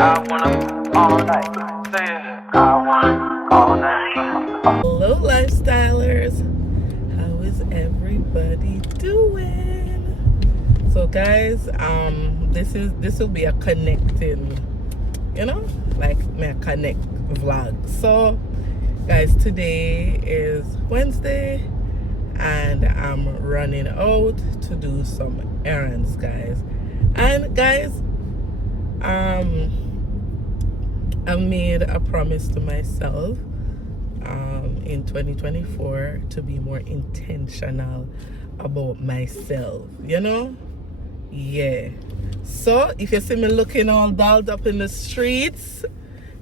Hello, lifestylers. How is everybody doing? So, guys, this will be a connecting, like my connect vlog. So, guys, today is Wednesday, and I'm running out to do some errands, guys. And guys, I made a promise to myself in 2024 to be more intentional about myself, yeah. So if you see me looking all dolled up in the streets,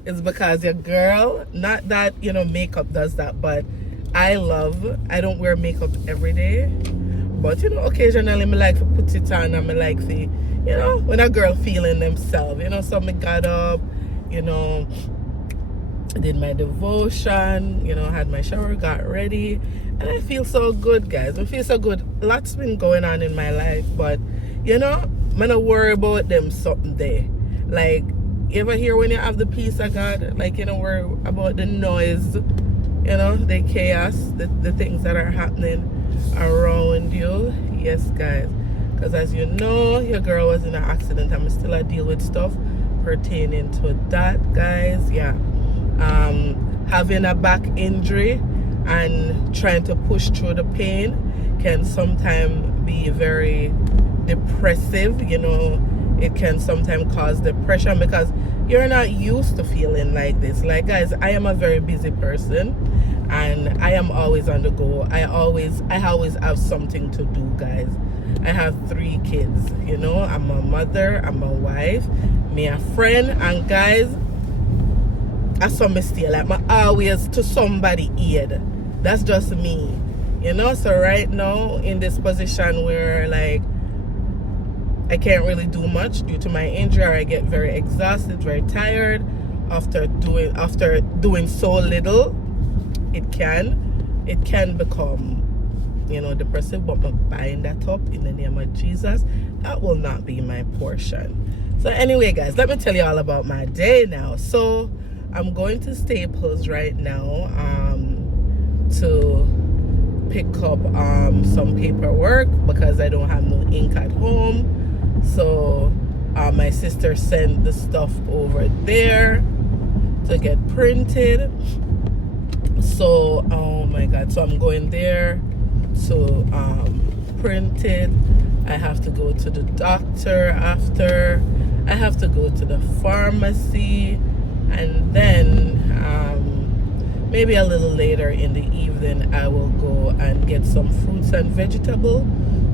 it's because your girl, not that makeup does that, but I don't wear makeup every day, but occasionally me like to put it on, and me like to when a girl feeling themselves, so me got up, did my devotion, had my shower, got ready, and I feel so good, guys. I feel so good. Lots been going on in my life, but I'm not worry about them something there. Like, you ever hear when you have the peace of God, like, worry about the noise, the chaos, the things that are happening around you. Yes, guys, because as you know, your girl was in an accident. I'm still a deal with stuff pertaining to that, guys. Yeah. Having a back injury and trying to push through the pain can sometimes be very depressive. It can sometimes cause depression because you're not used to feeling like this. Like, guys, I am a very busy person and I am always on the go. I always have something to do, guys. I have 3 kids, I'm a mother, I'm a wife, me a friend, and guys, I saw me still like my always to somebody aid. That's just me, so right now in this position where like I can't really do much due to my injury, or I get very exhausted, very tired after doing so little. It can become depressive, but I'm buying that up in the name of Jesus. That will not be my portion. So anyway, guys, let me tell you all about my day now. So I'm going to Staples right now to pick up some paperwork because I don't have no ink at home. So my sister sent the stuff over there to get printed. So oh my god, so I'm going there to print it. I have to go to the doctor after. I have to go to the pharmacy, and then maybe a little later in the evening I will go and get some fruits and vegetables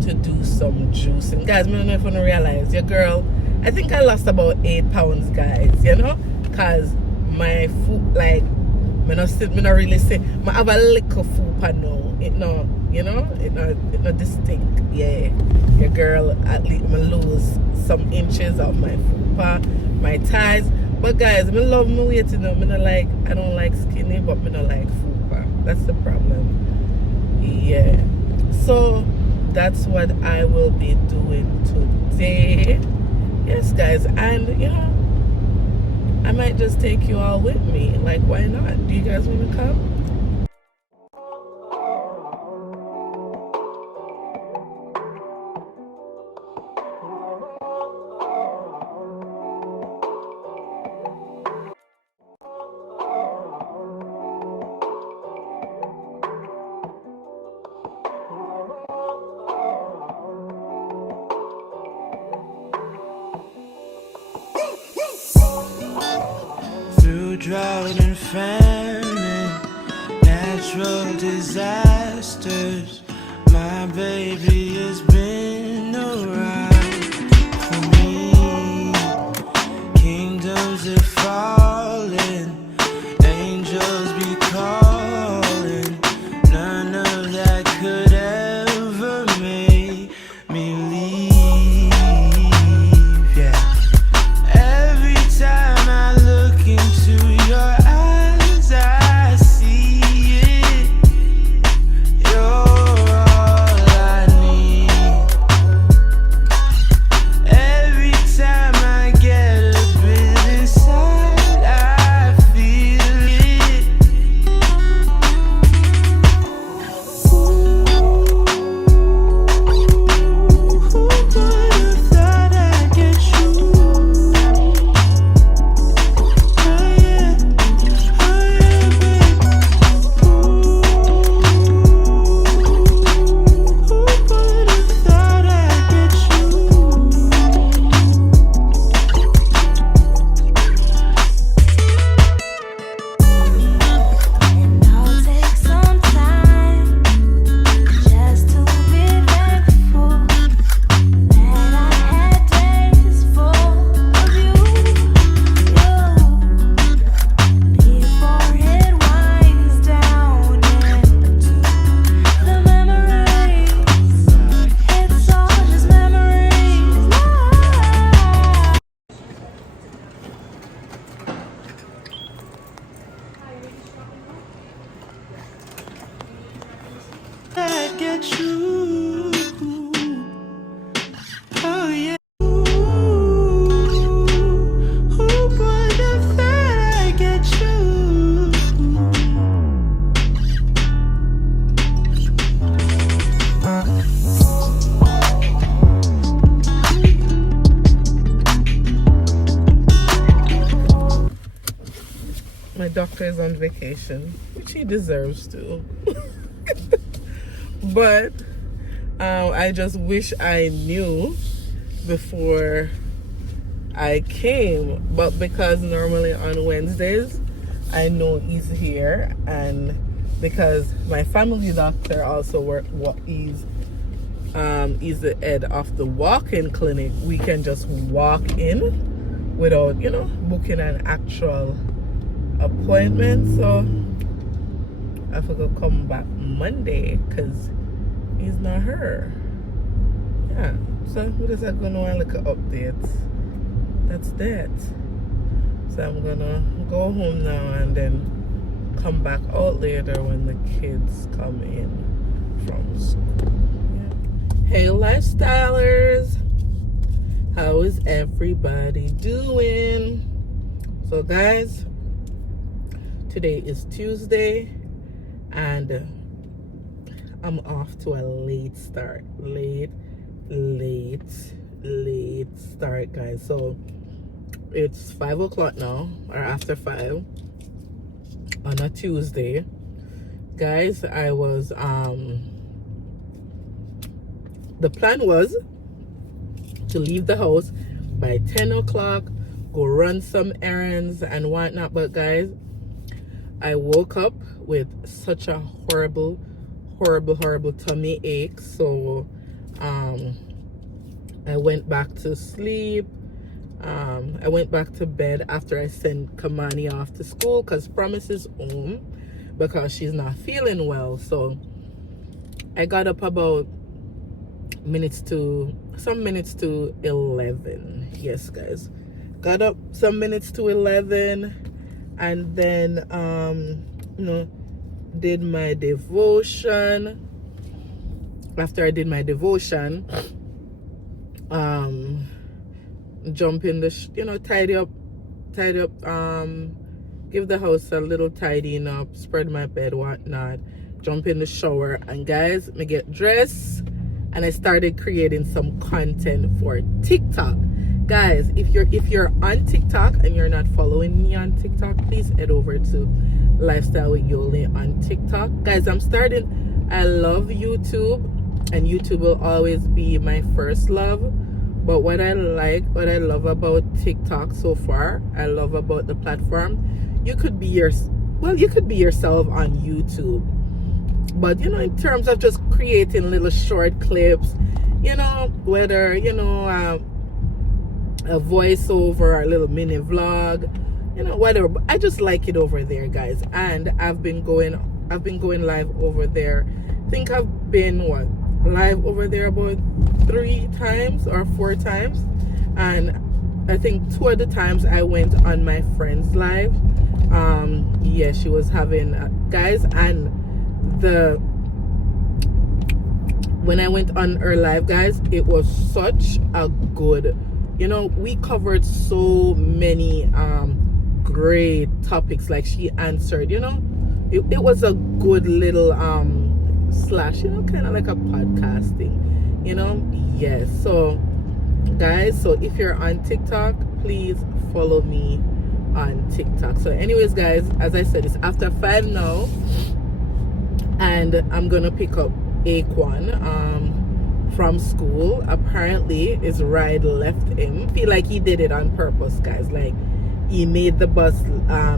to do some juicing. Guys, I don't know if you realize, your girl, I think I lost about 8 pounds, guys, because my food, like, I not really say, I have a little food now. It not distinct. Yeah, your girl, at least I lose some inches of my fupa, my thighs. But guys, I love my weight, I don't like skinny, but I don't like fupa. That's the problem. Yeah. So that's what I will be doing today. Yes, guys, and I might just take you all with me. Like, why not? Do you guys want to come? Through drought and famine, natural disasters, my baby has been around for me. Kingdoms are falling, angels be calling. None of that could ever make me leave. Yeah. Every time I look into your eyes, I see it. You're all I need. Every time I get a bit inside, get you. Oh yeah. Who would have thought I'd get you? My doctor is on vacation, which he deserves to. But I just wish I knew before I came. But because normally on Wednesdays I know he's here, and because my family doctor also he's the head of the walk-in clinic, we can just walk in without booking an actual appointment. So I forgot come back Monday because he's not her. Yeah, so we're just gonna look at updates. That's that. So I'm gonna go home now and then come back out later when the kids come in from school. Yeah. Hey lifestylers, how is everybody doing? So guys, today is Tuesday and I'm off to a late start. Late start, guys. So it's 5 o'clock now, or after 5 on a Tuesday. Guys, I was the plan was to leave the house by 10 o'clock, go run some errands and whatnot, but guys, I woke up with such a horrible tummy ache. So I went back to sleep. I went back to bed after I sent Kamani off to school because Promise is home because she's not feeling well. So I got up about some minutes to 11. Yes, guys, got up some minutes to 11, and then did my devotion. After I did my devotion, jump in the tidy up, give the house a little tidying up, spread my bed, whatnot, jump in the shower, and guys, me get dressed and I started creating some content for TikTok. Guys, if you're on TikTok and you're not following me on TikTok, please head over to Lifestyle with Yoli on TikTok. Guys, I love YouTube, and YouTube will always be my first love. But what I love about TikTok so far, I love about the platform, you could be yourself on YouTube. But in terms of just creating little short clips, whether a voiceover or a little mini vlog, whatever. But I just like it over there, guys. And I've been going live over there. I think I've been live over there about 3 times or 4 times, and I think 2 of the times I went on my friend's live. Yeah, she was having guys, and when I went on her live, guys, it was such a good, we covered so many great topics. Like, she answered, it was a good little slash, kind of like a podcasting, yes. So guys, so if you're on TikTok, please follow me on TikTok. So anyways, guys, as I said, it's after 5 now, and I'm gonna pick up Aquan from school. Apparently his ride left him. Feel like he did it on purpose, guys. Like, he made the bus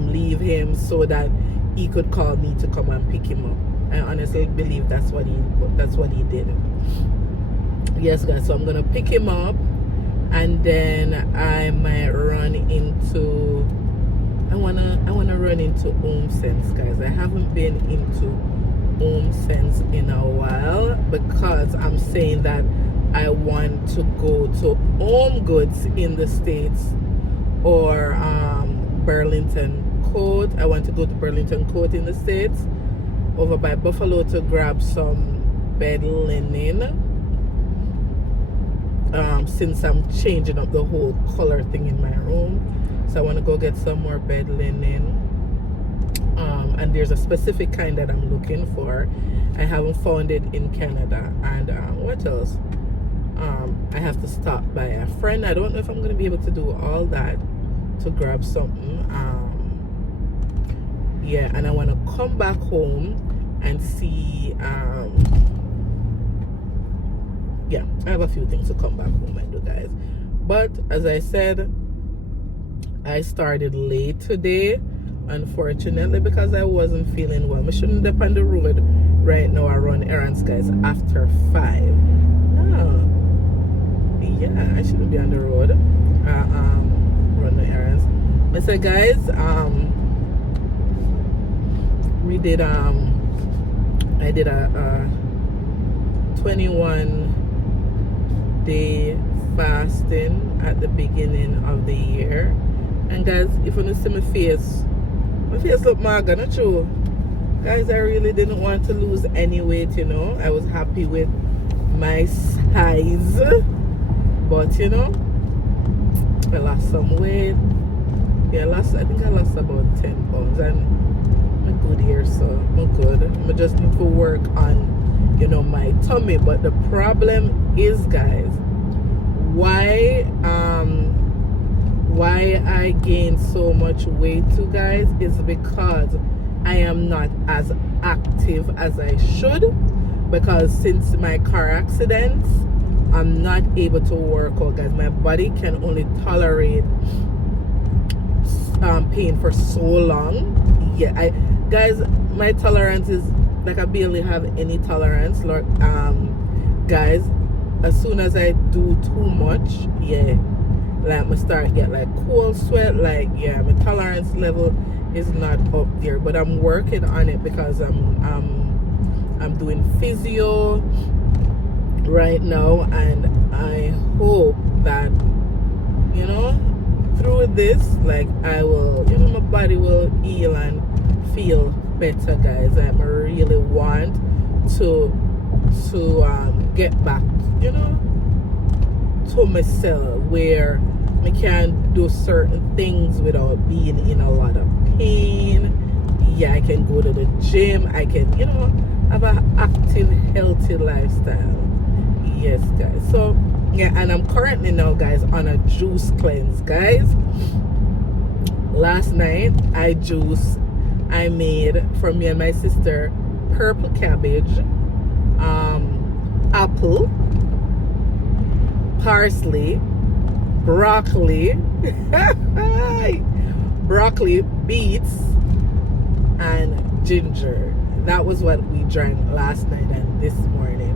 leave him so that he could call me to come and pick him up. I honestly believe that's what he did. Yes, guys, so I'm gonna pick him up, and then I might run into I wanna run into Home Sense, guys. I haven't been into Home Sense in a while because I'm saying that I want to go to Home Goods in the States, or Burlington Coat. I want to go to Burlington Coat in the States, over by Buffalo, to grab some bed linen. Since I'm changing up the whole color thing in my room, so I want to go get some more bed linen. And there's a specific kind that I'm looking for. I haven't found it in Canada. And what else? I have to stop by a friend. I don't know if I'm going to be able to do all that to grab something. Yeah, and I want to come back home and see. Yeah, I have a few things to come back home and do, guys. But as I said, I started late today, unfortunately, because I wasn't feeling well. I shouldn't be on the road right now. I run errands, guys, after 5. No. Yeah, I shouldn't be on the road. Run the errands. I said, guys, we did I did a 21-day fasting at the beginning of the year. And guys, if you see my face look maga, not true. Guys, I really didn't want to lose any weight, you know. I was happy with my size, but you know, I lost some weight. Yeah, I think I lost about 10 pounds, and I'm good here, so I'm good. I just need to work on, you know, my tummy. But the problem is, guys, why I gained so much weight too, guys, is because I am not as active as I should, because since my car accidents, I'm not able to work out, guys. My body can only tolerate pain for so long. Yeah, guys, my tolerance is like I barely have any tolerance. Lord, guys, as soon as I do too much, yeah, like I start get like cold sweat. Like, yeah, my tolerance level is not up there, but I'm working on it because I'm doing physio right now, and I hope that, you know, through this, like, I will, you know, my body will heal and feel better, guys. I really want to get back, you know, to myself where I can do certain things without being in a lot of pain. Yeah, I can go to the gym. I can, you know, have an active, healthy lifestyle. Yes, guys. So yeah, and I'm currently now, guys, on a juice cleanse, guys. Last night I made, for me and my sister, purple cabbage, apple, parsley, broccoli, beets, and ginger. That was what we drank last night and this morning.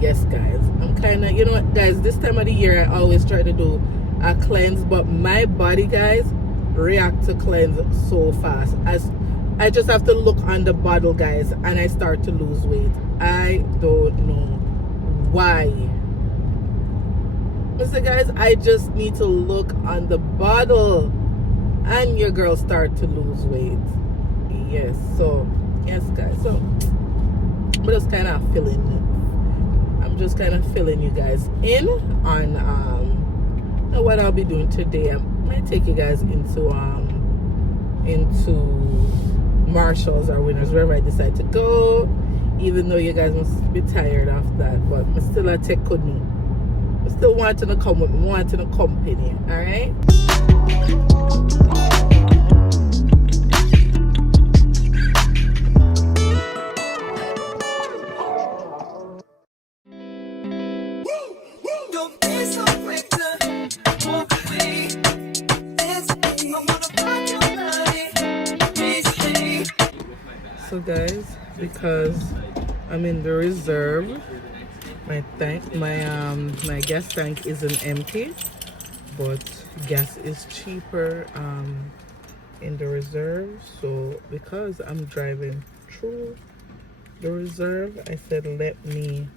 Yes, guys, I'm kind of, you know what, guys, this time of the year I always try to do a cleanse, but my body, guys, react to cleanse so fast. As I just have to look on the bottle, guys, and I start to lose weight. I don't know why. Listen, guys, I just need to look on the bottle and your girl start to lose weight. Yes, so yes, guys, so I'm just kind of filling you guys in on what I'll be doing today. I might take you guys into Marshalls or Winners, wherever I decide to go, even though you guys must be tired of that, but I'm still a tech couldn't. I still wanting to come with me, wanting to company. All right. So guys, because I'm in the reserve, my gas tank isn't empty, but gas is cheaper in the reserve. So because I'm driving through the reserve, I said let me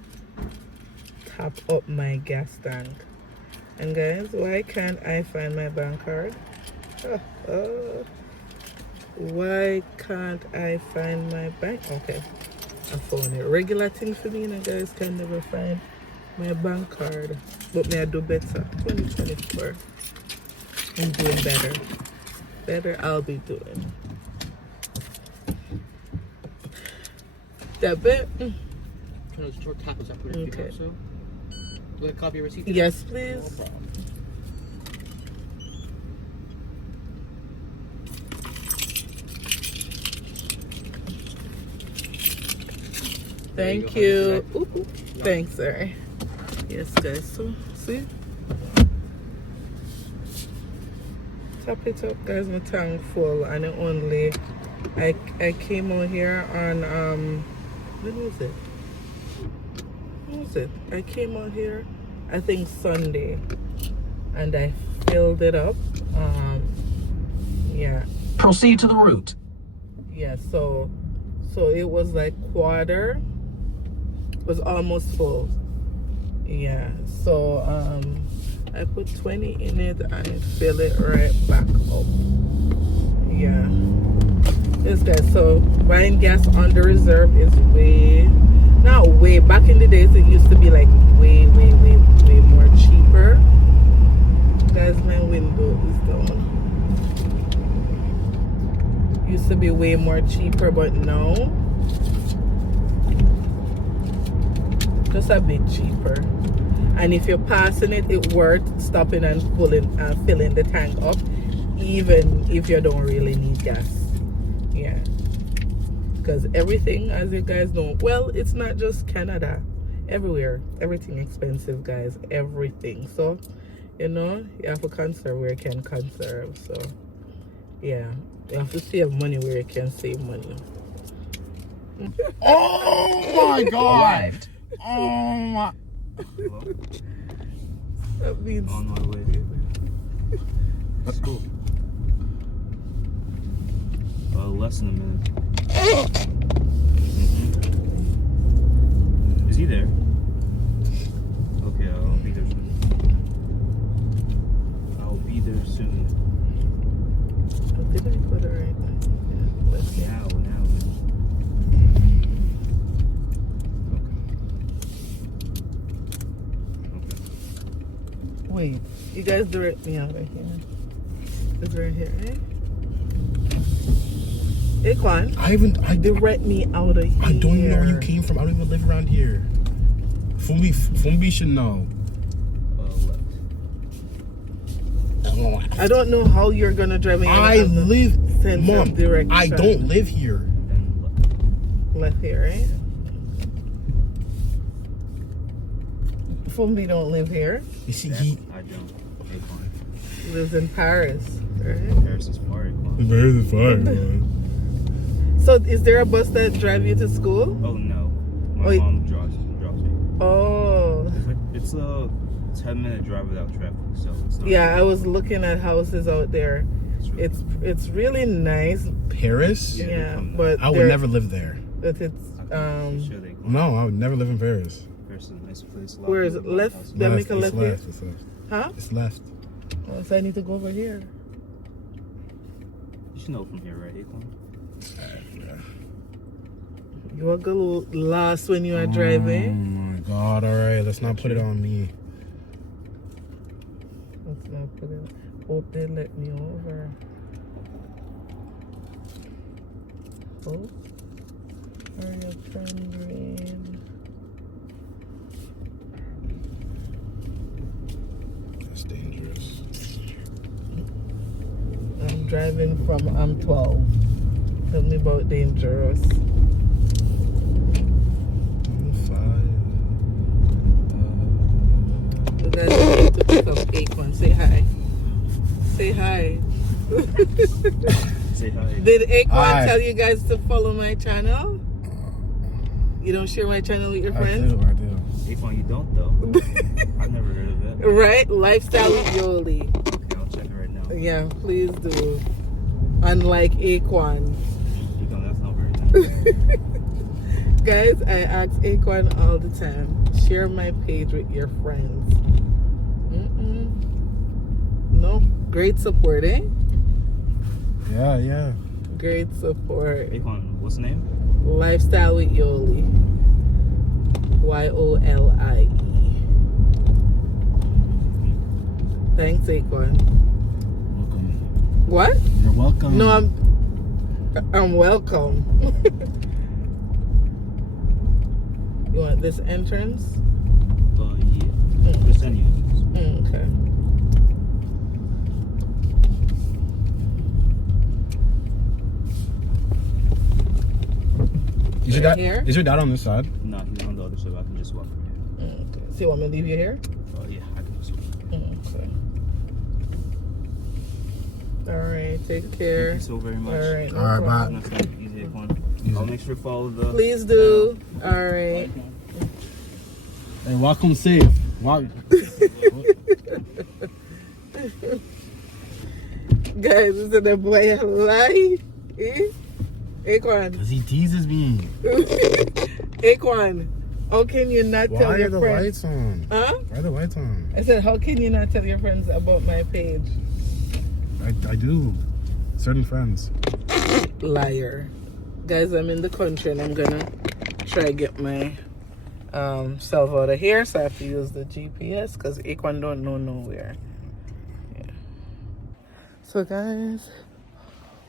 top up my gas tank. And guys, why can't I find my bank card? Why can't I find my bank? Okay, I found it. Regular thing for me, and guys can never find my bank card. But may I do better. 2024. I'm doing better. Better I'll be doing. That bit? Can I short tacos after the Okay. so? Do I copy your receipt? Yes, No please. problem. Thank There you. you go. Ooh, thanks, sir. Yes, guys. So, see? Top it up, guys. My tank full, and it only. I came out here on when was it? When was it? I came out here, I think Sunday, and I filled it up. Yeah. Proceed to the route. Yeah, so it was like quarter, was almost full. Yeah, so I put 20 in it and it fill it right back up. Yeah, this guy, so buying gas on the reserve is not way, back in the days it used to be like way more cheaper. Guys, my window is down. Used to be way more cheaper, but now just a bit cheaper. And if you're passing it, it's worth stopping and filling the tank up, even if you don't really need gas. Yeah, because everything, as you guys know, well, it's not just Canada, everywhere, everything expensive, guys, everything. So you know, you have to conserve where you can conserve. So yeah, you have to save money where you can save money. Oh my god! Arrived. Oh my. Hello? That means On my way. That's cool. Less than a minute. Is he there? Okay, I'll be there soon. I'll be there soon. did I put it right? Yeah, let's see. Now. Okay. Wait, you guys direct me out right here. It's right here, right? Ikwan, I direct me out of here. I don't even know where you came from. I don't even live around here. Fumbi should know. Left. I don't know how you're gonna drive me. I live, sense Mom. of direction. I don't live here. Then left. Left here, right? Fumbi don't live here. You see, I don't. Akon. He lives in Paris, right? Paris is far, Akon. Very fine, man. So is there a bus that drive you to school? Oh no. My Oh, mom drops me. Oh. It's a 10-minute drive without traffic, so it's not. Yeah, I was looking at houses out there. It's It's really nice. Paris? Yeah, Yeah, from but I would never live there. But it's Sure they No, I would never live in Paris. Paris is a nice place. A lot where of is it? people Left? like Did I make a It's left here? left. It's left. Huh? It's left. Oh, so I need to go over here. You should know from here, right, Akon? You are a little lost when you are Oh driving. my god, alright, let's not put it on me. Let's not put it. Hope they let me over. Oh. Hurry up, turn green. That's dangerous. I'm driving from I'm 12. Tell me about dangerous. You guys need to pick up Akon. Say hi. Say hi. Say hi. Did Akon Hi. tell you guys to follow my channel? You don't share my channel with your friends? I do. Akon, you don't though. I've never heard of that. Right? Lifestyle with Yoli. Okay, I'll check it right now. Yeah, please do. Unlike Akon. Akon, that's not very nice. Guys, I ask Akon all the time, share my page with your friends. No, great support, eh? Yeah. Great support. Akon, what's the name? Lifestyle with Yoli. Yolie. Thanks, Acorn. Welcome. What? You're welcome. No, I'm welcome. You want this entrance? Yeah. Just any of those. Okay. Is your Right dad here? Is your dad on this side? No, he's on the other side. I can just walk from here. Okay. So you want me to leave you here? Yeah, I can just walk. Okay. All right. Take care. Thank you so very much. All right. No All right, bye. problem. Next time, easy one. I'll make sure to follow the. Please do. All right. Hey, walk home safe. Walk. Guys, this is the boy lie. Acorn. Cause he teases me. Acorn. How can you not tell Why your are the friends? lights on? Huh? Why are the lights on? I said, how can you not tell your friends about my page? I do. Certain friends. Liar. Guys, I'm in the country and I'm gonna try get my self out of here, so I have to use the GPS because Acorn don't know nowhere. Yeah. So guys,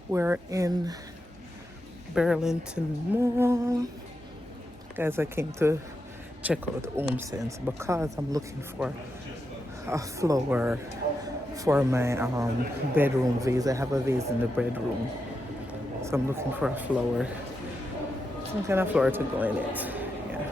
we're in Burlington Mall. Guys, I came to check out Home Sense because I'm looking for a flower for my bedroom vase. I have a vase in the bedroom, so I'm looking for a flower, some kind of flower to go in it. Yeah.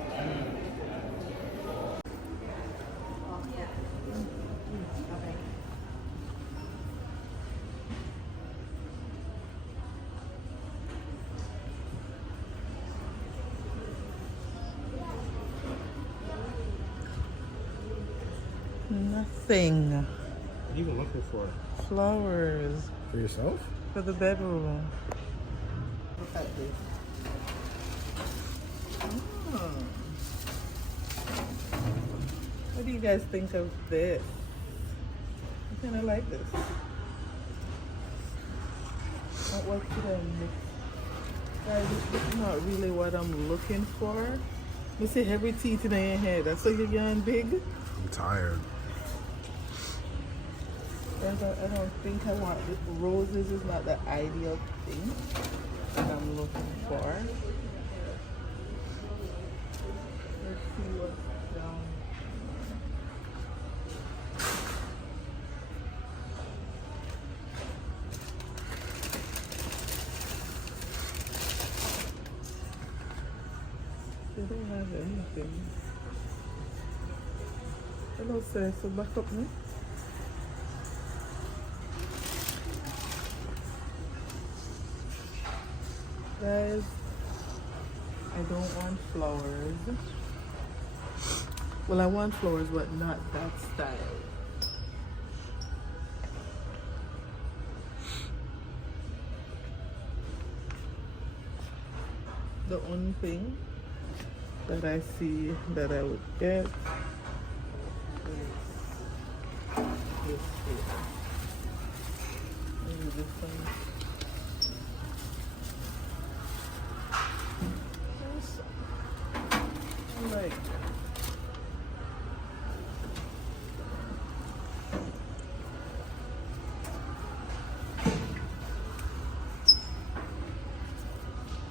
Nothing. What are you even looking for? Flowers For yourself? for the bedroom. Look at this. Oh. What do you guys think of this? I kind of like this. What should I mix? Guys, this is not really what I'm looking for. You see heavy teeth in your head. That's why you're getting big. I'm tired. I don't think I want this. Roses is not the ideal thing that I'm looking for. Let's see what's down. They don't have anything. Hello, sir. So back up me. Guys, I don't want flowers. Well, I want flowers, but not that style. The only thing that I see that I would get is this here. Maybe this one. Like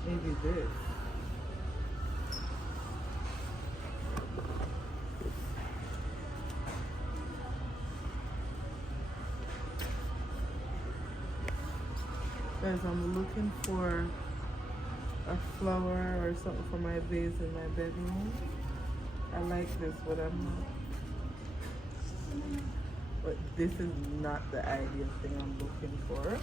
maybe this. Guys, I'm looking for a flower or something for my vase in my bedroom. I like this, but but this is not the ideal thing I'm looking for.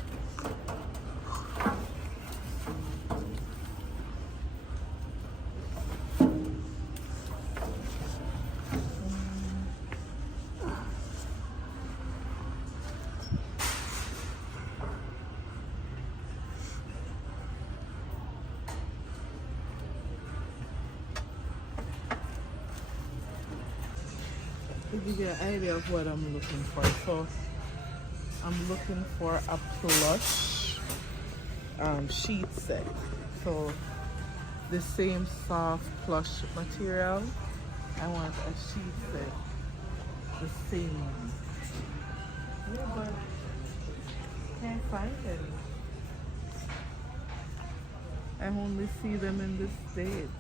To give you an idea of what I'm looking for. So I'm looking for a plush sheet set. So the same soft plush material. I want a sheet set, the same one. Yeah, but can't find any. I only see them in the States.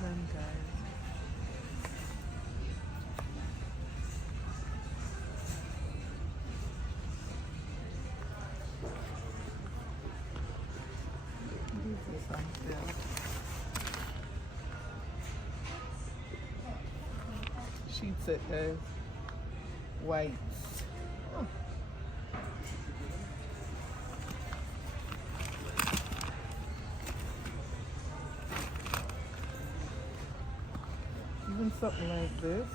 Them guys. These are some sale. Sheet set, guys. White. Oh. Even something like this.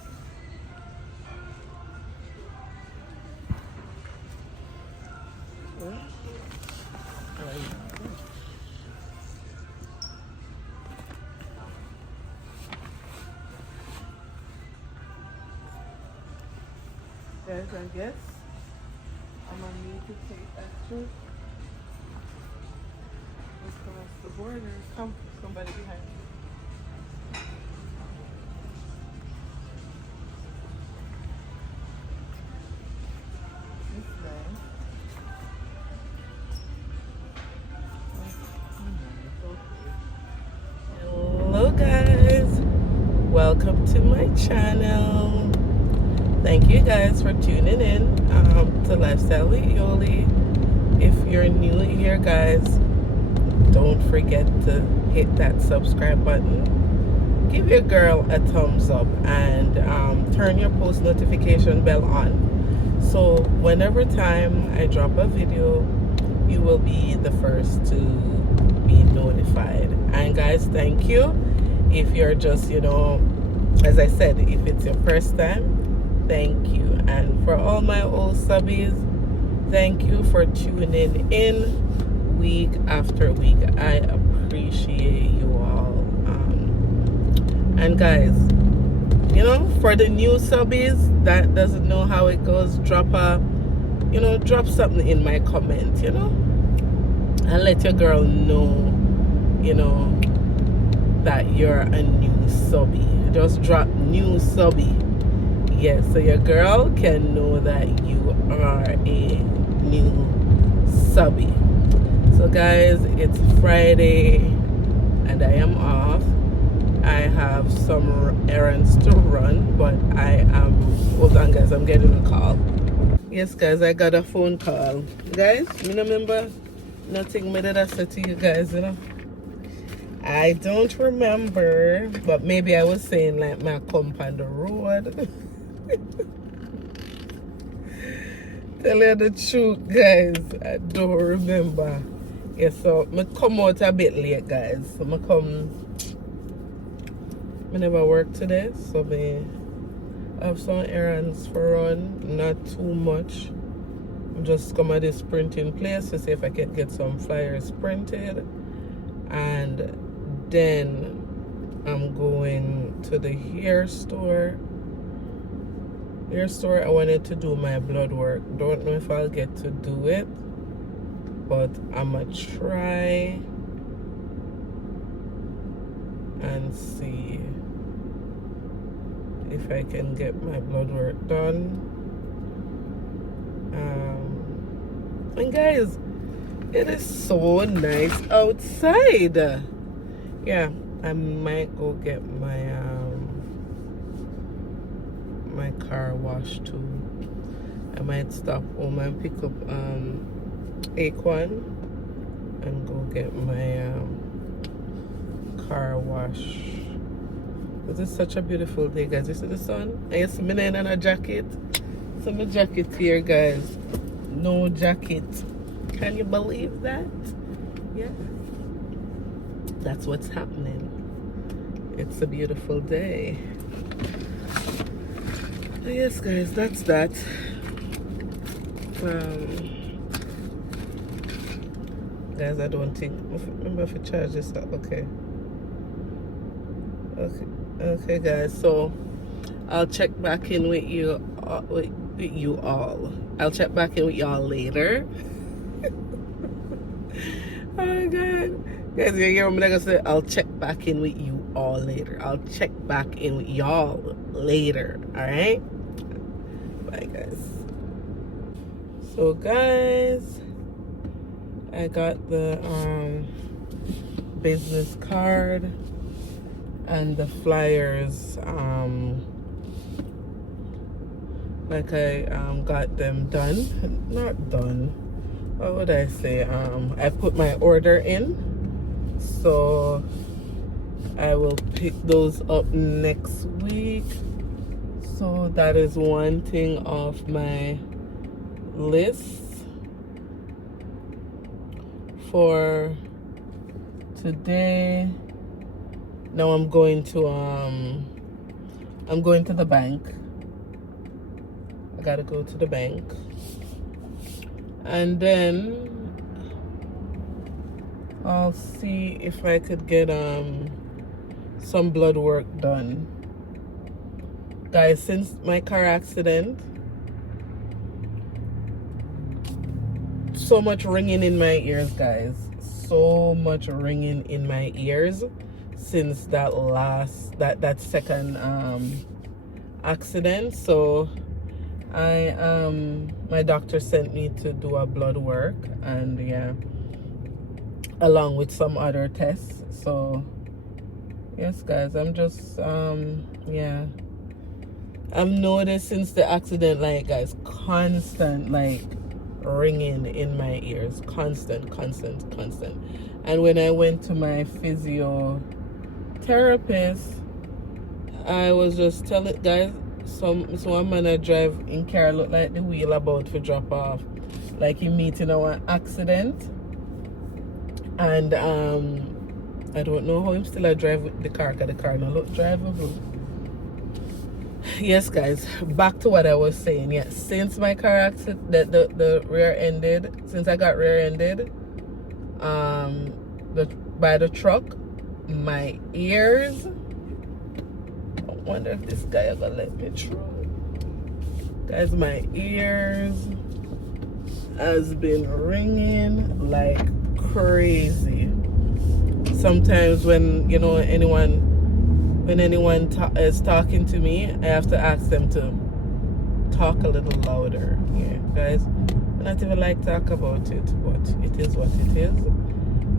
Yeah. Right. Guys, I guess I'm gonna need to take extra across the border. Somebody behind me. This guy. Hello guys, welcome to my channel. Thank you guys for tuning in to Lifestyle with Yoli. If you're new here guys, don't forget to hit that subscribe button, give your girl a thumbs up, and turn your post notification bell on, so whenever time I drop a video, you will be the first to be notified. And guys, thank you. If you're just, as I said, if it's your first time, thank you. And for all my old subbies, thank you for tuning in week after week. I appreciate you all. And guys, for the new subbies that doesn't know how it goes, drop something in my comment, and let your girl know, that you're a new subby. Just drop new subby. Yes, so your girl can know that you are a new subby. So guys, it's Friday and I am off. I have some errands to run, but hold on guys, I'm getting a call. Yes guys, I got a phone call. Guys, you remember nothing me that I said to you guys, I don't remember, but maybe I was saying like my come on the road. Tell you the truth guys, I don't remember. Yeah, so I come out a bit late guys. So I never work today, so I have some errands for run, not too much. I'm just come at this printing place to see if I can get some flyers printed, and then I'm going to the hair store. I wanted to do my blood work. Don't know if I'll get to do it, but I'ma try and see if I can get my blood work done. And guys, it is so nice outside. Yeah, I might go get my my car washed too. I might stop home and pick up Aquan and go get my car wash. This is such a beautiful day guys. You see the sun? I see me in a jacket. So my jacket here guys. No jacket. Can you believe that? Yeah. That's what's happening. It's a beautiful day. Yes guys, that's that. Guys, I don't think, remember if I charge this up. Okay guys, so I'll check back in with you with you all. I'll check back in with y'all later. Oh my god. Guys, you hear what I'm gonna say? I'll check back in with you all later. I'll check back in with y'all later. Alright? Bye guys. So guys, I got the business card and the flyers. Like I got them done. Not done. What would I say? I put my order in. So I will pick those up next week. So that is one thing off my list for today. Now I'm going to the bank. I gotta go to the bank, and then I'll see if I could get some blood work done. Guys, since my car accident, so much ringing in my ears, guys. So much ringing in my ears since that second accident. So my doctor sent me to do a blood work, and yeah, along with some other tests. So yes guys, I'm just yeah, I've noticed since the accident, like guys, constant like ringing in my ears, constant. And when I went to my physiotherapist, I was just telling guys, some man I drive in car look like the wheel about to drop off, like he meeting an accident. And I don't know how him still a drive with the car, because the car no look drivable. Yes guys, back to what I was saying. Yes, since my car accident, the rear ended, since I got rear ended by the truck, my ears, I wonder if this guy ever let me through. Guys, my ears has been ringing like crazy. Sometimes when anyone is talking to me, I have to ask them to talk a little louder. Yeah, guys, I not even like talk about it, but it is what it is.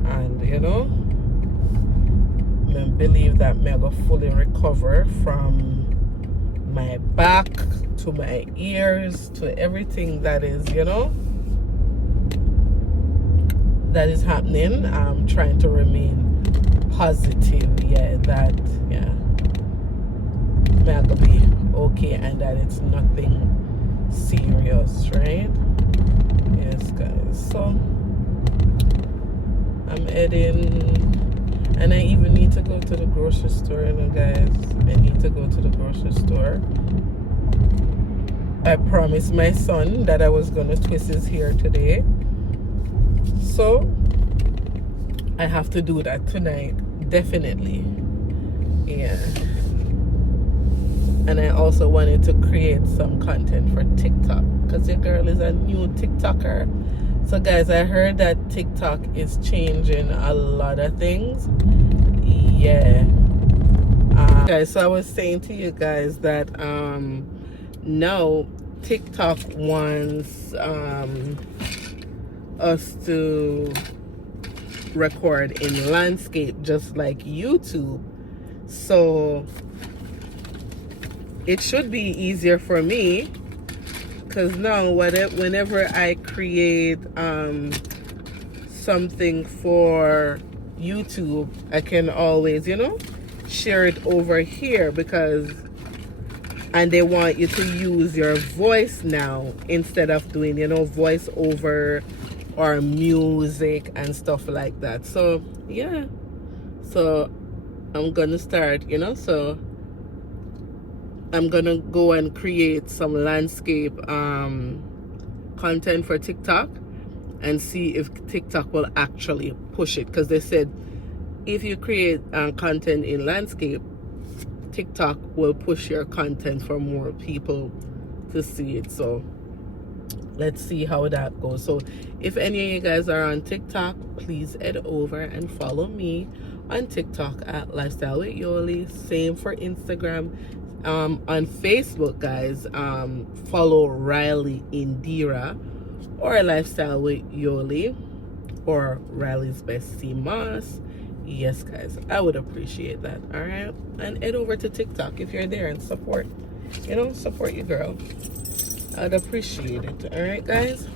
And I believe that I go fully recover from my back to my ears to everything that is that is happening. I'm trying to remain positive, I'm gonna be okay, and that it's nothing serious, right? Yes guys, so I'm heading, and I even need to go to the grocery store, guys. I need to go to the grocery store. I promised my son that I was gonna twist his hair today, so I have to do that tonight, definitely. Yeah. And I also wanted to create some content for TikTok, because your girl is a new TikToker. So guys, I heard that TikTok is changing a lot of things. Yeah. Guys, so I was saying to you guys that now TikTok wants us to record in landscape just like YouTube. So it should be easier for me, because now whenever I create something for YouTube, I can always share it over here, and they want you to use your voice now instead of doing voice over or music and stuff like that. So yeah, so I'm gonna start, so I'm gonna go and create some landscape content for TikTok and see if TikTok will actually push it, because they said if you create content in landscape, TikTok will push your content for more people to see it. So let's see how that goes. So if any of you guys are on TikTok, please head over and follow me on TikTok at Lifestyle with Yoli. Same for Instagram. On Facebook, guys, follow Riley Indira or Lifestyle with Yoli or Riley's Bestie Moss. Yes, guys, I would appreciate that. All right, and head over to TikTok if you're there and support your girl. I'd appreciate it. All right, guys.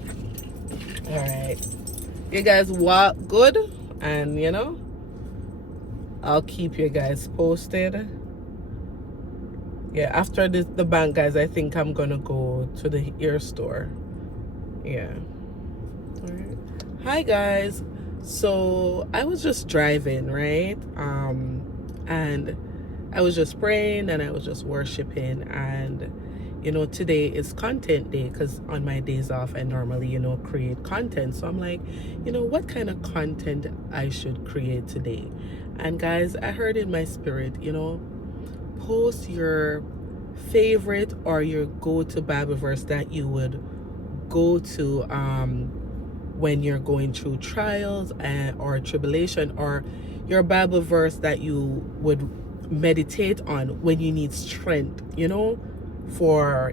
All right, you guys walk good, and I'll keep you guys posted. Yeah, after the bank, guys, I think I'm gonna go to the ear store. Yeah. All right. Hi, guys. So I was just driving, right? And I was just praying and I was just worshiping, and today is content day, because on my days off I normally create content. So I'm like, what kind of content I should create today? And guys, I heard in my spirit, post your favorite or your go-to Bible verse that you would go to when you're going through trials or tribulation, or your Bible verse that you would meditate on when you need strength, for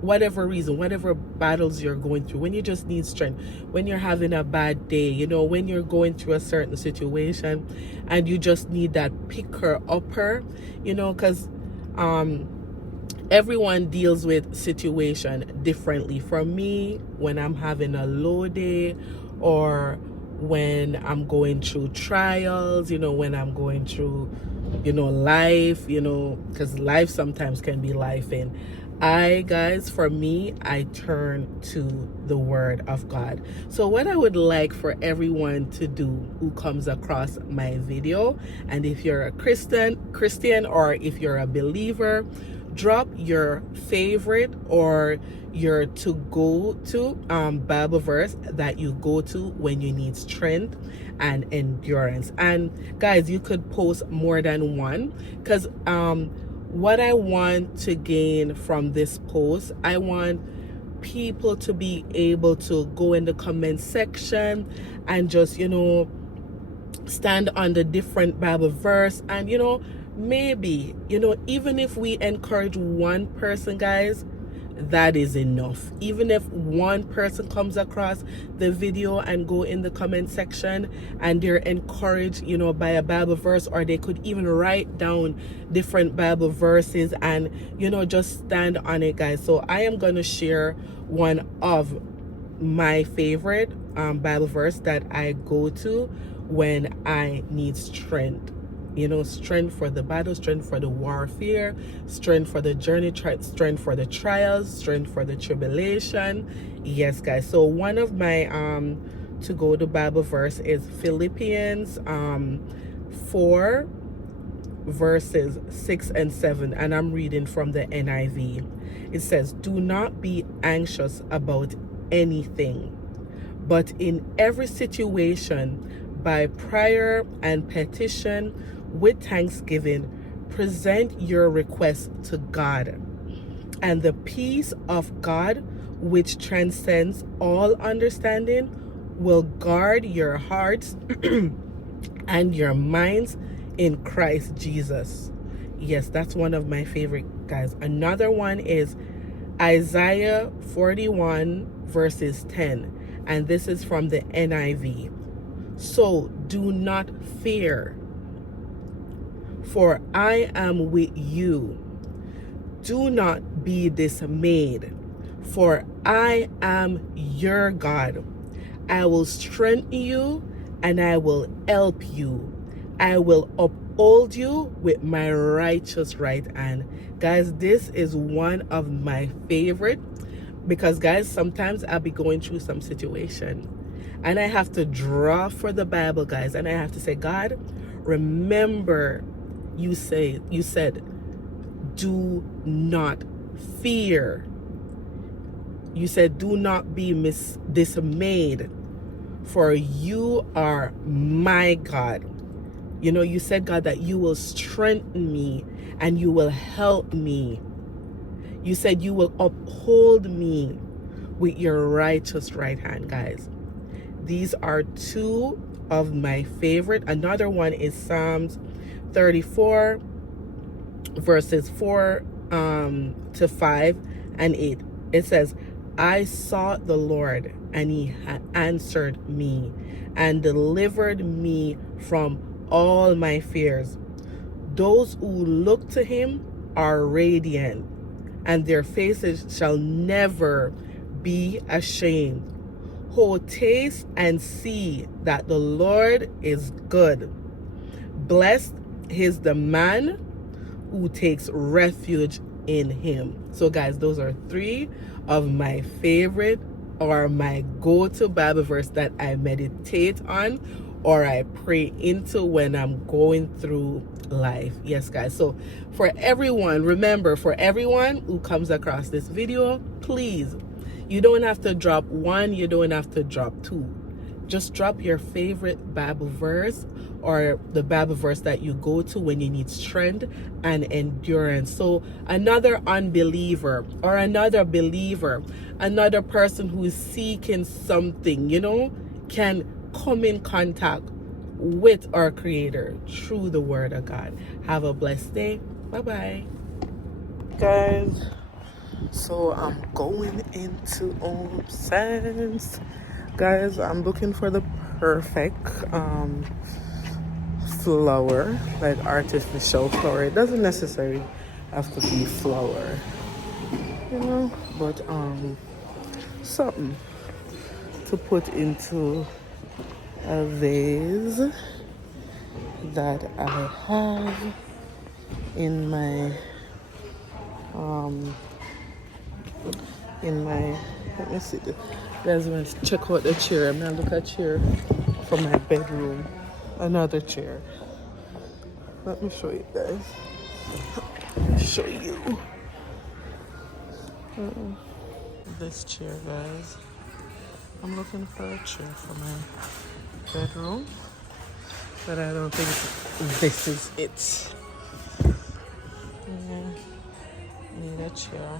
whatever reason, whatever battles you're going through, when you just need strength, when you're having a bad day, when you're going through a certain situation and you just need that picker upper, because everyone deals with situation differently. For me, when I'm having a low day, or when I'm going through trials, when I'm going through life, because life sometimes can be life. And for me, I turn to the Word of God. So what I would like for everyone to do who comes across my video, and if you're a Christian or if you're a believer, drop your favorite or your to-go-to Bible verse that you go to when you need strength and endurance. And guys, you could post more than one, because what I want to gain from this post, I want people to be able to go in the comment section and just stand on the different Bible verse, and maybe even if we encourage one person, guys, that is enough. Even if one person comes across the video and go in the comment section and they're encouraged by a Bible verse, or they could even write down different Bible verses and just stand on it, guys. So I am going to share one of my favorite Bible verse that I go to when I need strength. Strength for the battle, strength for the warfare, strength for the journey, strength for the trials, strength for the tribulation. Yes, guys. So one of my to go to Bible verse is Philippians 4 verses 6 and 7, and I'm reading from the NIV. It says, "Do not be anxious about anything, but in every situation, by prayer and petition, with thanksgiving, present your requests to God. And the peace of God, which transcends all understanding, will guard your hearts and your minds in Christ Jesus." Yes, that's one of my favorite, guys. Another one is Isaiah 41 verses 10. And this is from the NIV. "So do not fear, for I am with you. Do not be dismayed, for I am your God. I will strengthen you and I will help you. I will uphold you with my righteous right hand." Guys, this is one of my favorite, because guys, sometimes I'll be going through some situation and I have to draw for the Bible, guys, and I have to say, God, remember you said do not fear. You said do not be dismayed, for you are my God. You said, God, that you will strengthen me and you will help me. You said you will uphold me with your righteous right hand, guys. These are two of my favorite. Another one is Psalms 34 verses 4 to 5 and 8. It says, I sought the Lord, and he answered me and delivered me from all my fears. Those who look to him are radiant, and their faces shall never be ashamed. Oh, taste and see that the Lord is good. Blessed is the man who takes refuge in him. So guys, those are three of my favorite or my go-to Bible verse that I meditate on or I pray into when I'm going through life. Yes, guys. So for everyone, remember, for everyone who comes across this video, please, you don't have to drop one, you don't have to drop two. Just drop your favorite Bible verse or the Bible verse that you go to when you need strength and endurance. So another unbeliever or another believer, another person who is seeking something, you know, can come in contact with our Creator through the Word of God. Have a blessed day. Bye-bye. Guys, so I'm going into Errands. Guys, I'm looking for the perfect flower, like artificial flower. It doesn't necessarily have to be flower, you know, but something to put into a vase that I have in my let me see, guys, want to check out the chair. I'm gonna look at chair from my bedroom. Another chair. Let me show you guys. Show you this chair, guys. I'm looking for a chair for my bedroom, but I don't think this is it. Yeah, need a chair.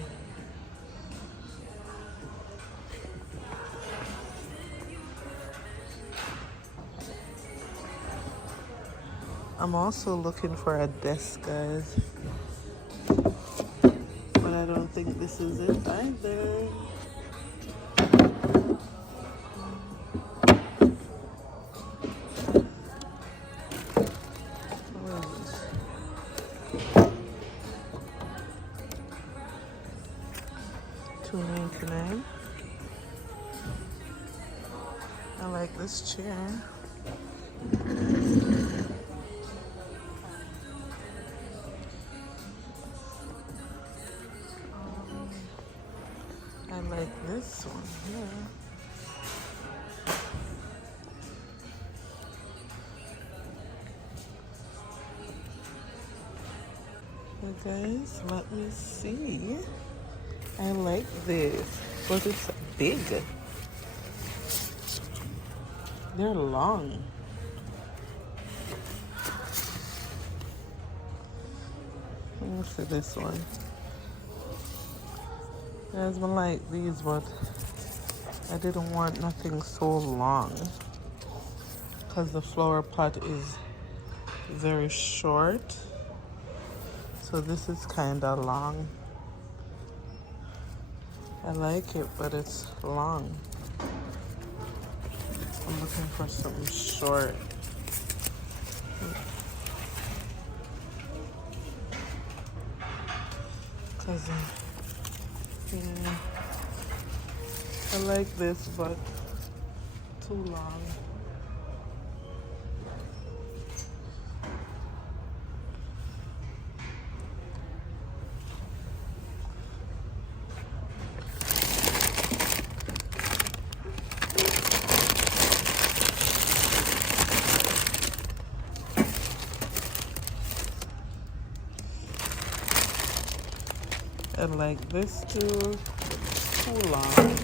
I'm also looking for a desk, guys, but I don't think this is it either. $2.99. I like this chair. I like this one here. Hey guys, let me see. I like this, but it's big. They're long. Let me see this one. Guys, I like these, but I didn't want nothing so long because the flower pot is very short. So this is kind of long. I like it, but it's long. I'm looking for something short. Cause yeah, I like this, but too long. I like this too long.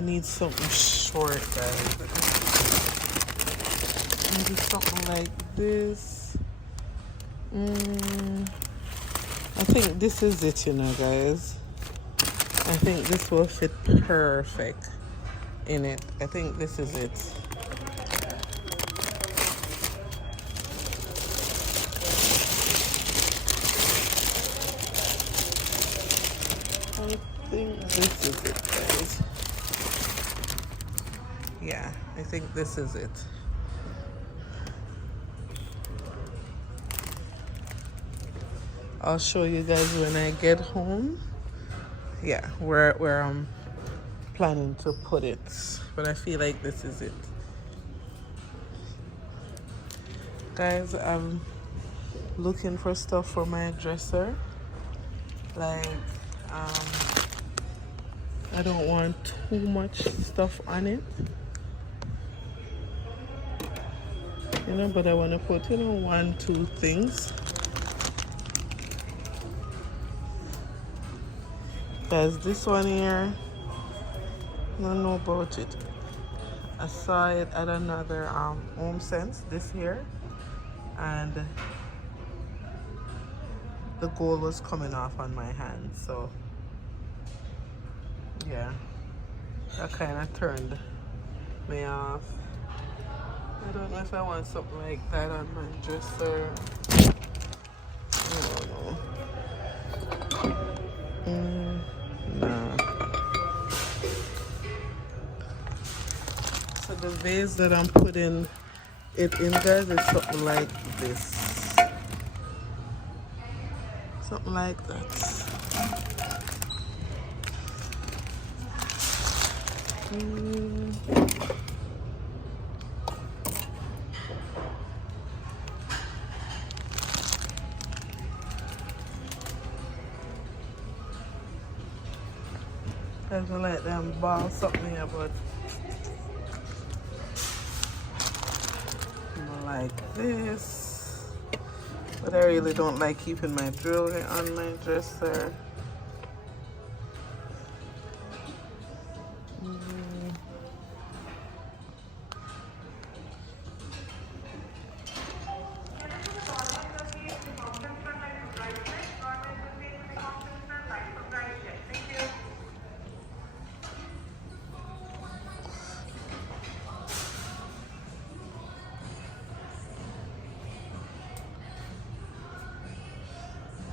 I need something short, guys. Maybe something like this. I think this is it, you know, guys. I think this will fit perfect in it. I think this is it. I think this is it, guys. Yeah, I think this is it. I'll show you guys when I get home. Yeah, where I'm planning to put it. But I feel like this is it. Guys, I'm looking for stuff for my dresser. Like, I don't want too much stuff on it. You know, but I want to put, you know, 1, 2 things. Guys, this one here, I don't know about it. I saw it at another Home Sense this year, and the gold was coming off on my hand, so yeah, that kind of turned me off. I don't know if I want something like that on my dresser. I don't know. Nah. So the vase that I'm putting it in, guys, is something like this. Something like that. I don't like them ball something here, but like this. But I really don't like keeping my jewelry on my dresser.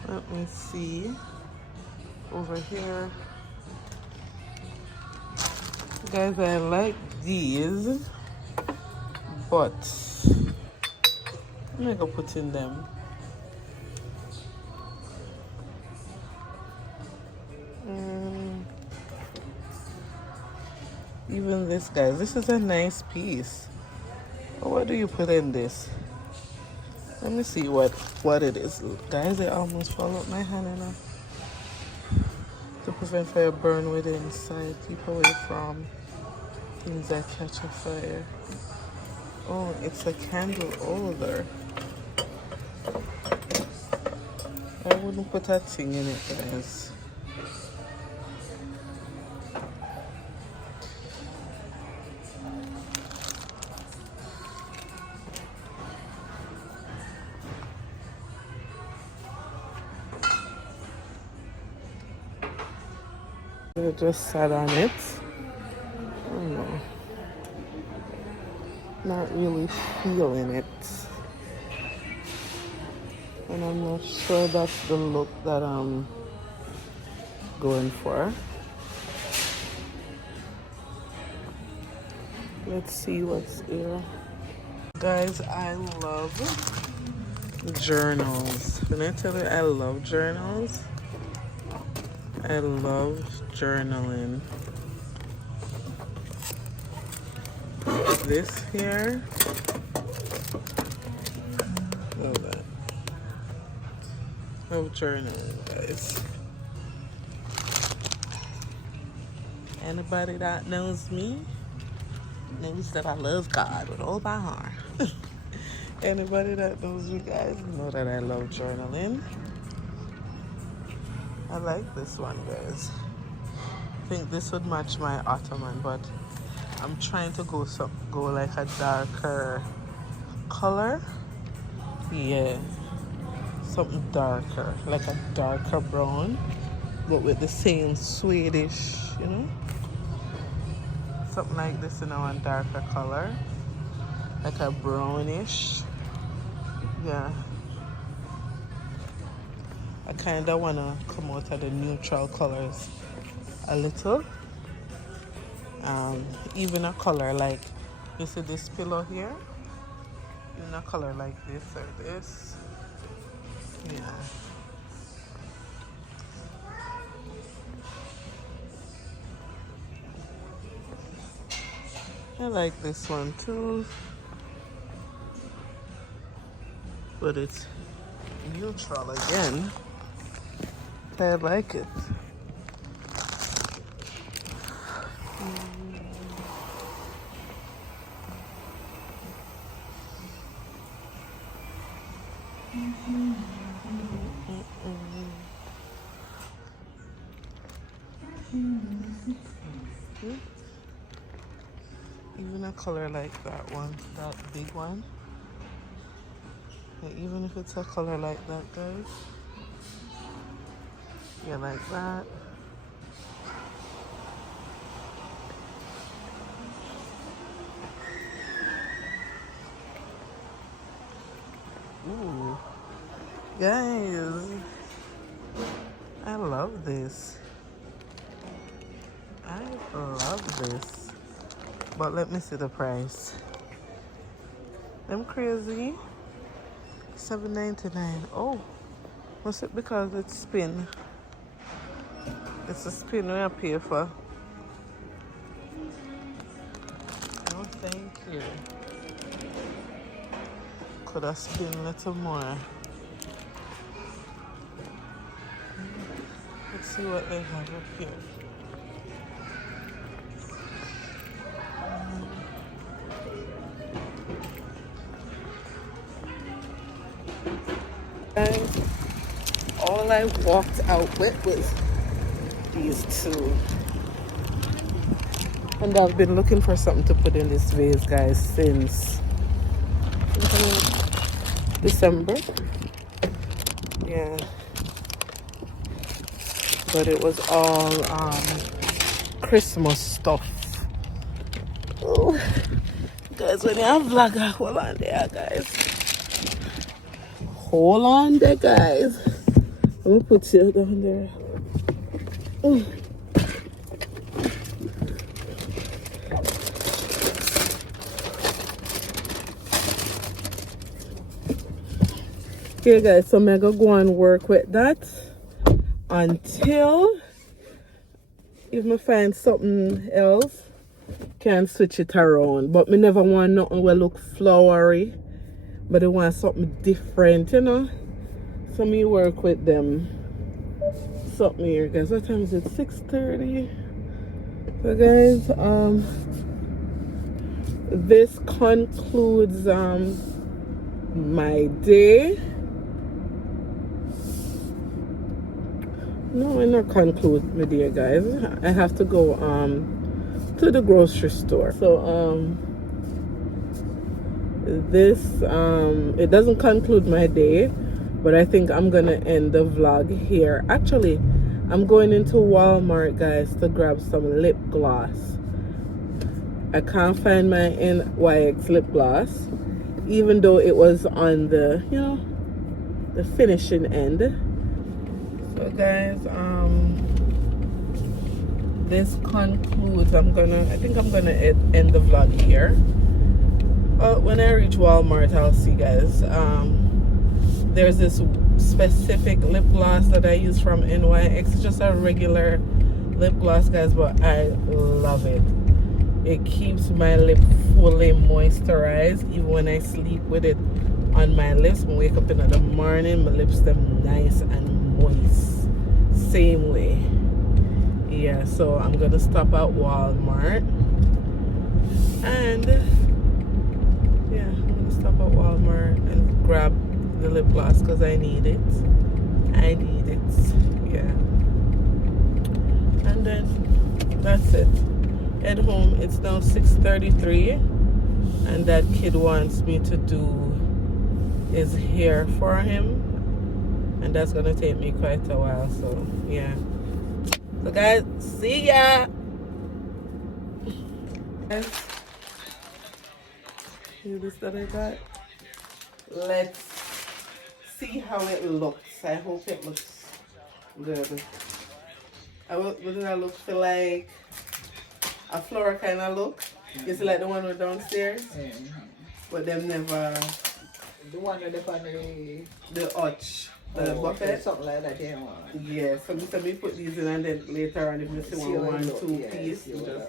Let me see over here. Guys, I like these, but I'm gonna go put in them. Even this, guys, this is a nice piece. But what do you put in this? Let me see what it is. Guys, it almost fall out my hand enough. To prevent fire burn with the inside. Keep away from things that catch a fire. Oh, it's a candle holder. I wouldn't put that thing in it, guys. I just sat on it. I don't know. Not really feeling it. And I'm not sure that's the look that I'm going for. Let's see what's here. Guys, I love journals. When I tell you I love journals, I love journaling. This here, love that. Love journaling, guys. Anybody that knows me knows that I love God with all my heart. Anybody that knows me, guys, know that I love journaling. I like this one, guys. think this would match my ottoman, but I'm trying to go like a darker color. Yeah, something darker, like a darker brown, but with the same Swedish, you know, something like this in a one darker color, like a brownish. Yeah, I kind of want to come out of the neutral colors a little. Even a color like, you see this pillow here, even a color like this or this. Yeah, I like this one too, but it's neutral again. I like it. Even a color like that one, that big one. Yeah, even if it's a color like that, guys. Yeah, like that. Ooh, guys, I love this. I love this. But let me see the price. I'm crazy. $7.99. Oh, was it because it's spin? It's a spin we I pay for. No, thank you. Could have spin a little more. Let's see what they have up here. Guys, all I walked out with was these two. And I've been looking for something to put in this vase, guys, since December. Yeah. But it was all Christmas stuff. Oh, guys, when you have vlogger, hold on there, guys. Hold on there, guys. Let me put you down there. Oh. Okay, guys, so I'm gonna go and work with that until if I find something else, can switch it around. But me never want nothing will look flowery, but I want something different, you know. So me work with them. Something here, guys. What time is it? 6:30. So guys, this concludes my day. No, I'm not conclude my day, guys. I have to go to the grocery store. So this it doesn't conclude my day, but I think I'm gonna end the vlog here. Actually, I'm going into Walmart, guys, to grab some lip gloss. I can't find my NYX lip gloss, even though it was on the, you know, the finishing end. So guys, this concludes. I think I'm gonna end the vlog here. When I reach Walmart, I'll see, guys. There's this specific lip gloss that I use from NYX. It's just a regular lip gloss, guys, but I love it. It keeps my lip fully moisturized even when I sleep with it on my lips. When I wake up in the morning, my lips them nice and moist. Same way. Yeah, so I'm gonna stop at Walmart and yeah, I'm gonna stop at Walmart and grab the lip gloss because I need it. Yeah. And then that's it. Head home. It's now 6:33, and that kid wants me to do his hair for him, and that's gonna take me quite a while. So yeah. So guys, see ya. Guys, see this that I got. Let's see how it looks. I hope it looks good. What does that look feel like? A floral kind of look. It's like the one with downstairs, but them never. The one with the arch, the bucket. something like that, yeah. Yeah, so me put these in, and then later on, if you see one, two piece, you just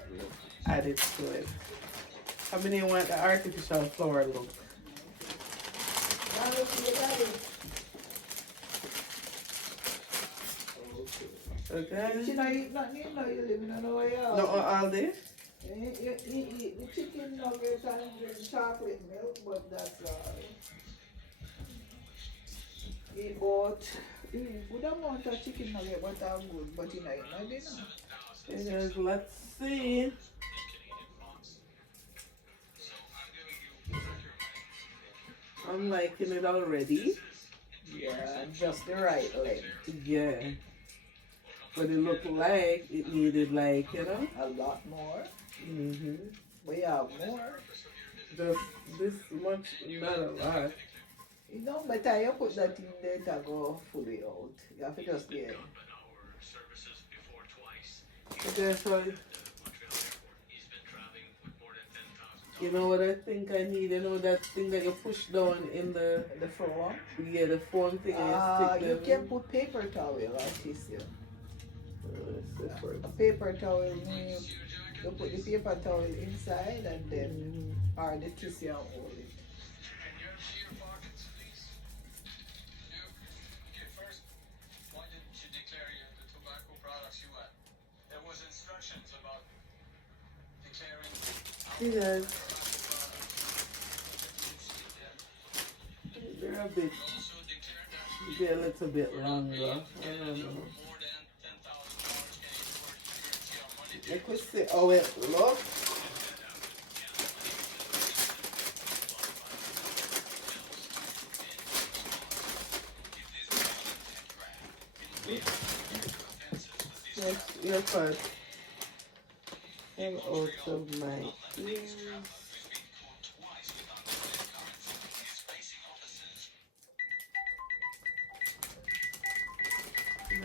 add it to it. How many want the artificial flower look? Okay. She not eat nothing, you know, you living on the way out. No, all day? You eat the chicken nuggets and the chocolate milk, but that's all. Eat both. Good amount of chicken nugget, but I'm good, but you know, you know, dinner. Yes, let's see. I'm liking it already. Yeah, just the right length. Yeah. But it looked like it needed, like, you know? A lot more. Mm-hmm. We have more. Just this much, not a lot. You know, better you put that in there to go fully out. You have to just get. Okay, so you know what I think I need? You know that thing that you push down in the foam? Yeah, the foam thing. You can put paper towel like this here. A paper towel, you put the paper towel inside and then, or the tissue and hold it. See guys, they're a little bit longer. I don't know. Let me see how it looks. Yes, your part. I'm out of my ears.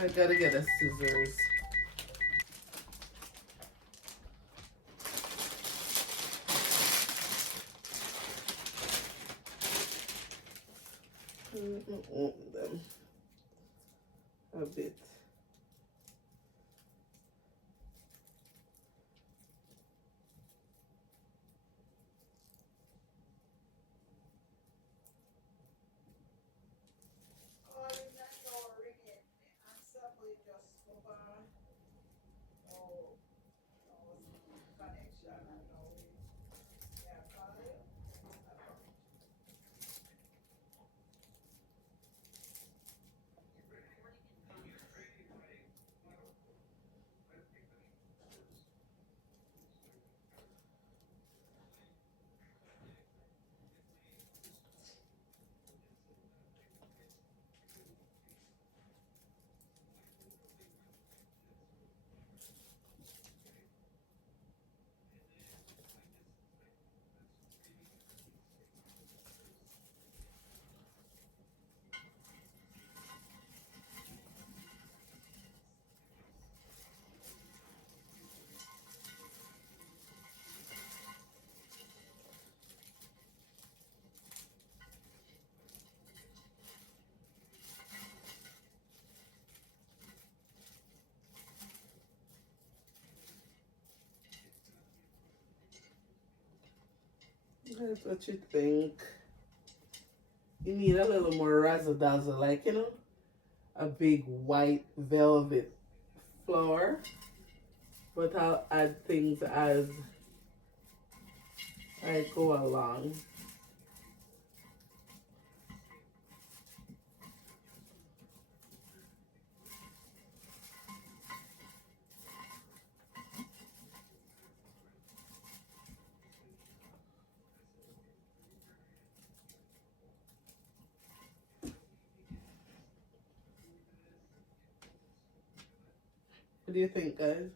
I gotta get a scissors. Them a bit. That's what you think. You need a little more razzle dazzle, like, you know, a big white velvet floor. But I'll add things as I go along. What do you think, guys?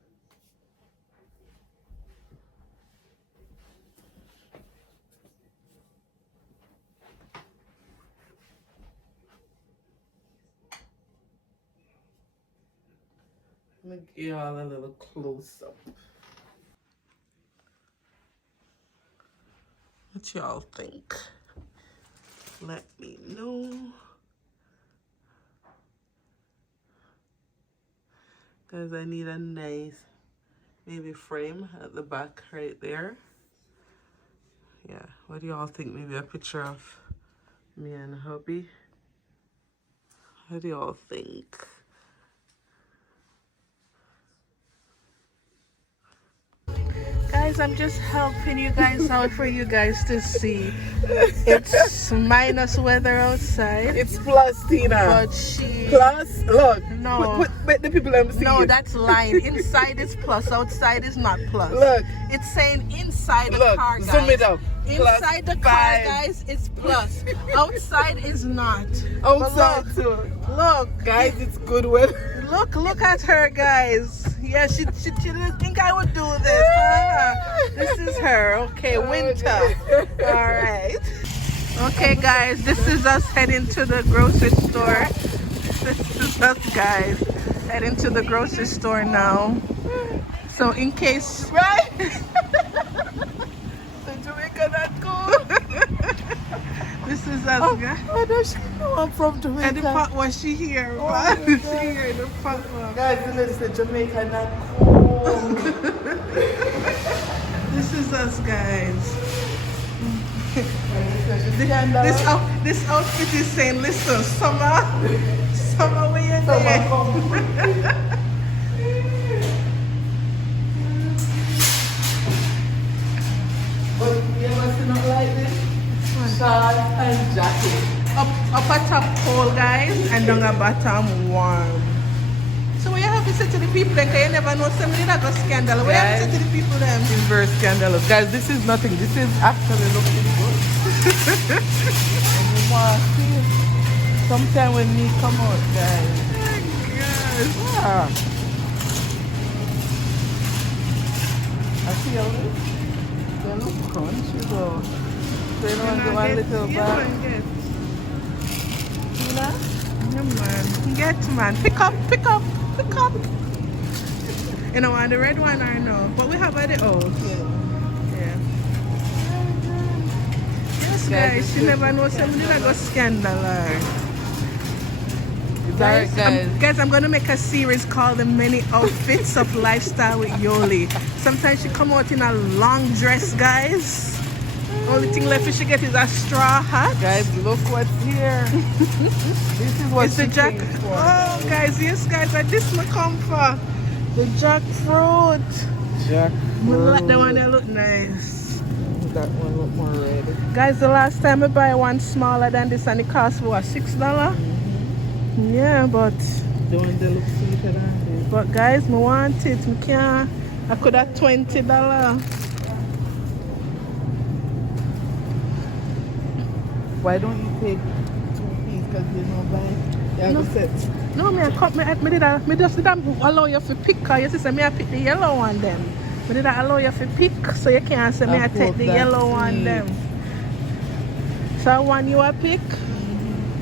Let me give y'all a little close up. What y'all think? Let me know. Guys, I need a nice maybe frame at the back right there. Yeah, what do y'all think? Maybe a picture of me and hubby. What do y'all think? Guys, I'm just helping you guys out for you guys to see. It's minus weather outside. It's plus, Tina. But she... Plus, look. No. Put the people them see. No, that's line. Inside is plus, outside is not plus. Look. It's saying inside the Look, car, guys. zoom it up. Inside the car, 5. guys, it's plus. Outside is not. Outside But too. look, Guys, it's good weather. look at her, guys. Yeah, she didn't think I would do this. This is her. Okay, winter. All right. Okay, guys, this is us heading to the grocery store. This is us, guys, heading to the grocery store now. So in case... Right? The Jamaican that cool. This is us, guys. Oh, does she know I'm from Jamaica? And the pot was she here? Oh What? my She God. here, the pot was. Guys, listen, Jamaica not cool. This is us, guys. This outfit is saying, listen, summer where you there. But you ever seen it like this? Short and jacket. Up a top cold, guys, and down a bottom warm. So what you have to say to the people then? Because you never know somebody that got scandal. What you have to say to the people then? It's very scandalous. Guys, this is nothing. This is actually looking good. And you want to see it sometime when me come out, guys. Yeah. I feel it. They look crunchy though. So you want to do a little bag? You know? Yeah, man. Get, man. Pick up. You know, on the red one I know. But we have at the old. Yeah. Yes, guys. You never know somebody that got scandal. Guys, I'm gonna make a series called The Many Outfits of Lifestyle with Yoli. Sometimes she come out in a long dress, guys. Only thing left she get is a straw hat. Guys, look what's here. This is what It's the came for. Oh, guys, yes, guys, and this me come for the jackfruit. I like the one that look nice. That one look more red. Guys, the last time I buy one smaller than this and it cost what, $6? Yeah, but The one that looks sweeter than this. but guys, me want it. Me can't. I could have $20. Why don't you take 2 pieces? Because you know buy. Yeah, No. go set. No, me I cut me just did allow you to pick. Cause you see, say me I pick the yellow one then. Me did I allow you to pick, so you can't say me I take the yellow one them. So one you a pick.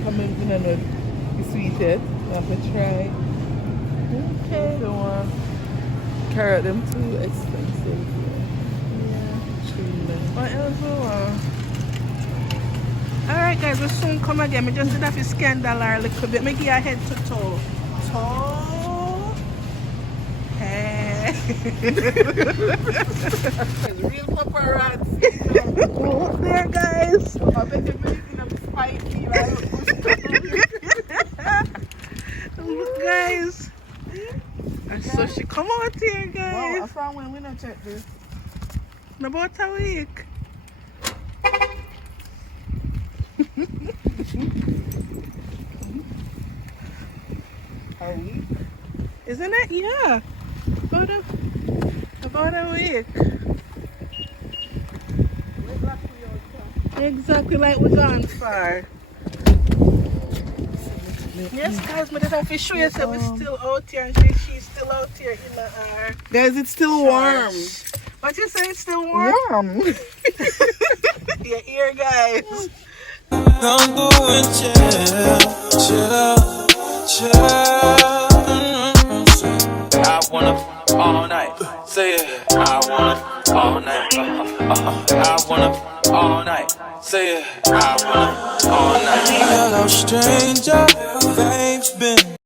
Come in, you know, it's sweet yet. You have to try. Okay. Don't want carrot them too expensive. Yeah. What else we want? Alright guys, we'll soon come again. Me just did have to scandal her a little bit. Make your head to toe. Toe. Hey. Real paparazzi. Look there, guys. I bet you're making them spiky. Look, guys. And so she come out here, Wow, I guys. found when we not check this. In about a week. A week? Isn't it? Yeah. About a week. Exactly like we're gone far. Yes, guys, but I have to show you that we're still out here and she's still out here in our Guys, it's still warm. What you say? It's still warm? Warm. Your ear, guys. I'm going chill. I wanna all night. Say it. I wanna all night. I wanna all night. Say it. I wanna all night. Hello, stranger. Babe's been